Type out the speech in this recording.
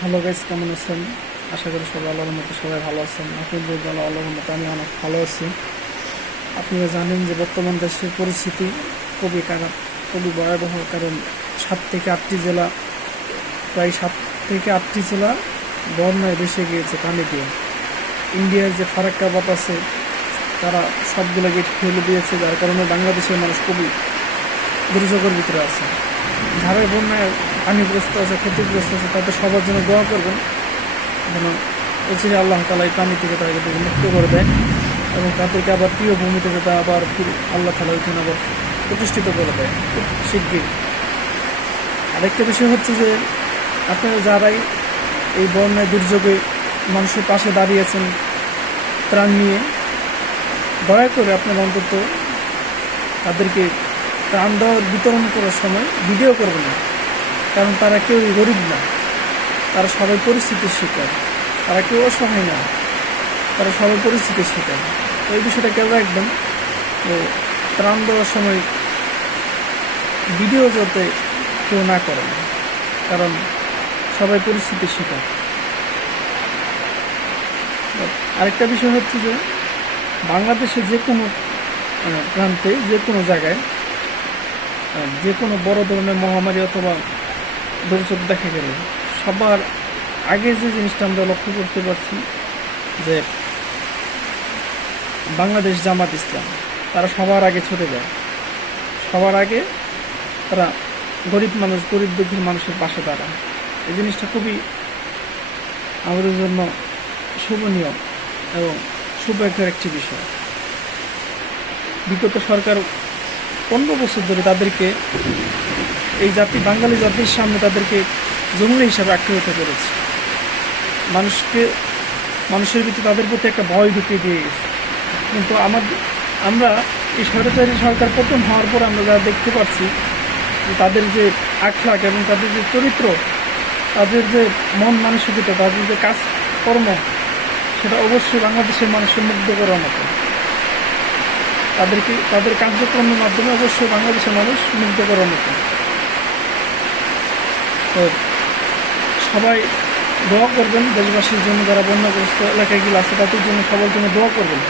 Hello guys, কেমন আছেন? আশা করি সবাই আল্লাহর মতো সবাই ভালো আছেন। আপনাদের বলা আল্লাহর মতো আমি অনেক ভালো আছি। আপনারা জানেন যে বর্তমান দেশের পরিস্থিতি খুবই খারাপ, খুবই ভয়াবহ। কারণ 7 থেকে 8টি জেলা, প্রায় 7 থেকে 8টি জেলা বন্যায় ভেসে গিয়েছে পানি দিয়ে। ইন্ডিয়ার যে ফারাক্কাবাদ আছে তারা সবগুলোকে ফেলে দিয়েছে, যার কারণে বাংলাদেশের মানুষ খুবই দুর্যোগের ভিতরে আছে। যারা বন্যায় পানিগ্রস্ত আছে, ক্ষতিগ্রস্ত আছে, তাদের সবার জন্য দোয়া করবেন যেন অচিরে আল্লাহ তাআলা এই পানি থেকে তাদেরকে মুক্ত করে দেয় এবং তাদেরকে আবার প্রিয় ভূমিতে যাতে আবার ফিরে আল্লাহ তাআলা ওইখানে আবার প্রতিষ্ঠিত করে দেয় খুব শিগগির। আরেকটা বিষয় হচ্ছে যে আপনারা যারাই এই বন্যায় দুর্যোগে মানুষের পাশে দাঁড়িয়েছেন ত্রাণ নিয়ে, দয়া করে আপনারা অন্তত তাদেরকে ত্রাণ দেওয়ার বিতরণ করার সময় ভিডিও করবেন না। কারণ তারা কেউই গরিব না, তারা সবাই পরিস্থিতির শিকার, তারা কেউ অসহায় না, তারা সবাই পরিস্থিতির শিকার। তো এই বিষয়টা কেউ রাখবেন। তো ত্রাণ দেওয়ার সময় ভিডিও যাতে কেউ না করেন, কারণ সবাই পরিস্থিতির শিকার। আরেকটা বিষয় হচ্ছে যে বাংলাদেশে যে কোনো প্রান্তে, যে কোনো জায়গায়, যে কোনো বড় ধরনের মহামারী অথবা দুর্যোগ দেখা গেলে সবার আগে যে জিনিসটা আমরা লক্ষ্য করতে পারছি যে বাংলাদেশ জামাত ইসলাম তারা সবার আগে ছুটে যায়, সবার আগে তারা গরিব মানুষ, গরিব দুঃখী মানুষের পাশে দাঁড়ায়। এই জিনিসটা খুবই আমাদের জন্য শোভনীয় এবং সৌভাগ্যের একটি বিষয়। বিগত সরকার 15 বছর ধরে তাদেরকে এই জাতি, বাঙালি জাতির সামনে তাদেরকে জঙ্গলি হিসাবে আখ্যায়িত করেছে। মানুষের ভিতরে তাদের প্রতি একটা ভয় ঢুকিয়ে দিয়ে গেছে। কিন্তু আমরা এই স্বৈরাচারী সরকার পতন হওয়ার পর আমরা যা দেখতে পাচ্ছি যে তাদের যে আখলাক এবং তাদের যে চরিত্র, তাদের যে মন মানসিকতা, তাদের যে কাজকর্ম, সেটা অবশ্যই বাংলাদেশের মানুষের মুগ্ধ করার মতো। তাদের কার্যক্রমের মাধ্যমে অবশ্যই বাংলাদেশের মানুষ মুগ্ধ করার মতো। তো সবাই দোয়া করবেন দেশবাসীর জন্য, যারা বন্যাগ্রস্ত এলাকাগুলো আছে তাদের জন্য, সবার জন্য দোয়া করবেন।